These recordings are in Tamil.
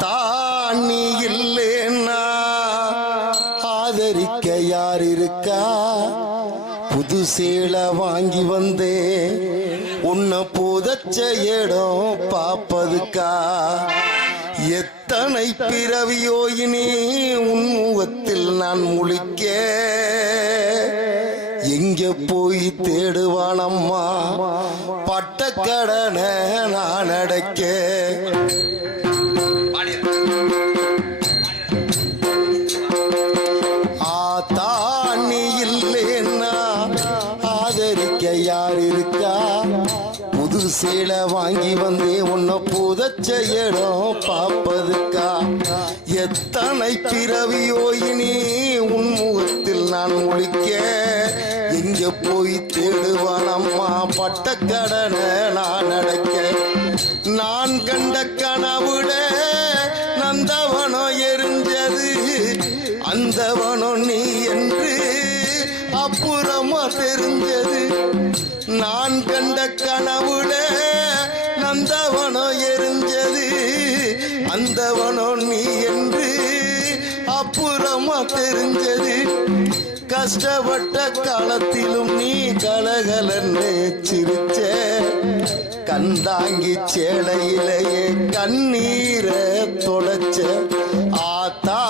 தானி நீ இல்லைன்னா ஆதரிக்க யார் இருக்கா புது சேலை வாங்கி வந்தே உன்னை புதச்ச இடம் பாப்பதுக்கா எத்தனை பிறவியோ இனி உன் முகத்தில் நான் முழிக்க எங்க போய் தேடுவானம்மா? பட்டக்கடனை நான் அடைக்க புது சேலை வாங்கி வந்தே உன்னை புதச்ச இடம் பார்ப்பதுக்கா? எத்தனை பிறவியோ இனி உன் முகத்தில் நான் முழிக்க? எங்க போய் தேடுவானம்மா பட்டக்கடனை நான் அடைக்க. நான் கண்ட கனவுட நந்தவனம் எரிஞ்சது. அந்தவனம் நீ என்று அப்புறமா தெரிஞ்சது. நான் கண்ட கனவுல நந்தவனம் எரிஞ்சது. அந்தவனம் நீ என்று அப்புறமா தெரிஞ்சது. கஷ்டப்பட்ட காலத்திலும் நீ கலகலன்னு சிரிச்ச. கந்தாங்கி சேலையிலேயே கண்ணீரை தொலைச்ச ஆத்தா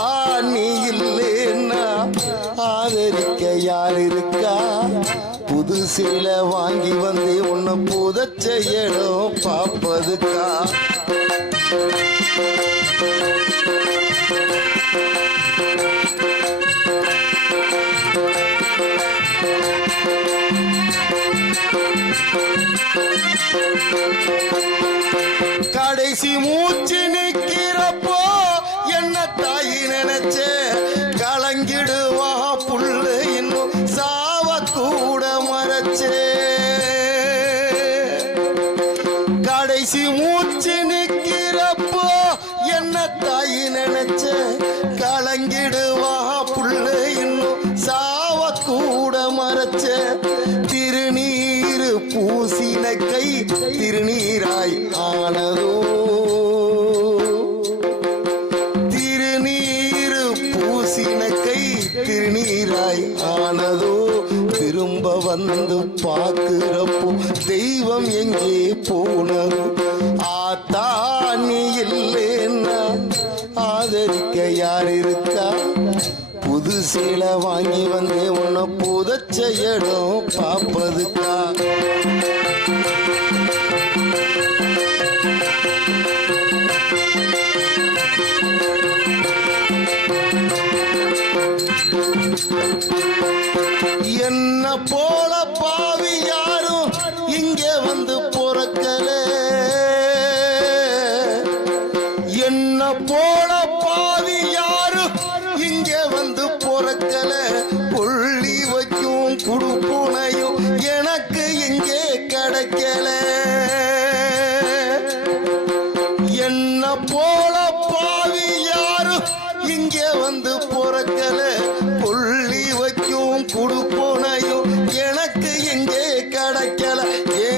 நீ இல்லைன்னா ஆதரிக்க யார் இருக்கா புது சேலை வாங்கி வந்து உன்னை புதச்ச செய்யணும் பாப்பதுக்கா கடைசி மூச்சு நிற்கிறப்போ என்ன தாயி நினைச்சே? கலங்கிடு என்ன தாயி நினைச்ச கலங்கிடுவா புள்ள. இன்னும் சாவ கூட மறைச்ச திருநீர் பூசின கை திருநீராய் ஆனதோ. திருநீர் பூசின கை திருநீராய் ஆனதோ. திரும்ப வந்து பார்க்கிறப்போ தெய்வம் எங்கே போனதோ? ஆத்தா நீ இல்லேன் ஆதரிக்க யார் இருக்கா? புது சேலை வாங்கி வந்து உன்னை புதச்ச இடம் பாப்பதுக்கா என்ன போல பாவியா? வந்து பிறக்கல புள்ளி வைக்கும் குடுப்புனையும் எனக்கு இங்கே கிடைக்கல. என்ன போல பாவி யாரும் இங்கே வந்து பொறக்கல. புள்ளி வைக்கும் குடுப்புனையும் எனக்கு இங்கே கிடைக்கல. ஏ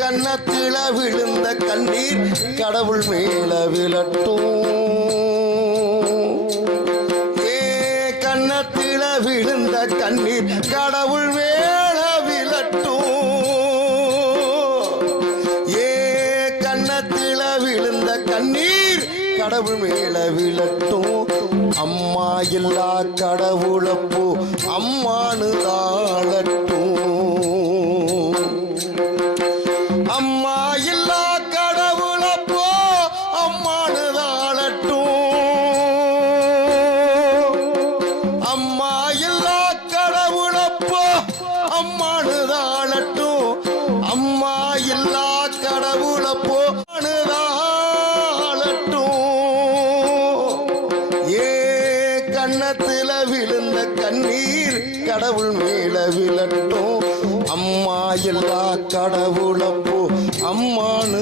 கண்ணத்தில விழுந்த கண்ணீர் கடவுள் மேல விழட்டும். விழ விழுந்த கண்ணீர் கடவுள் வேள விழட்டும். ஏ கண்ணத்தில விழுந்த கண்ணீர் கடவுள் மேல விழட்டும். அம்மா இல்லா கடவுளப்போ அம்மானு தாழட்டும். அம்மா இல்லா கன்னத்துல விழுந்த கண்ணீர் கடவுள் மேல விழட்டும். அம்மா எல்லா கடவுளப்போ அம்மானு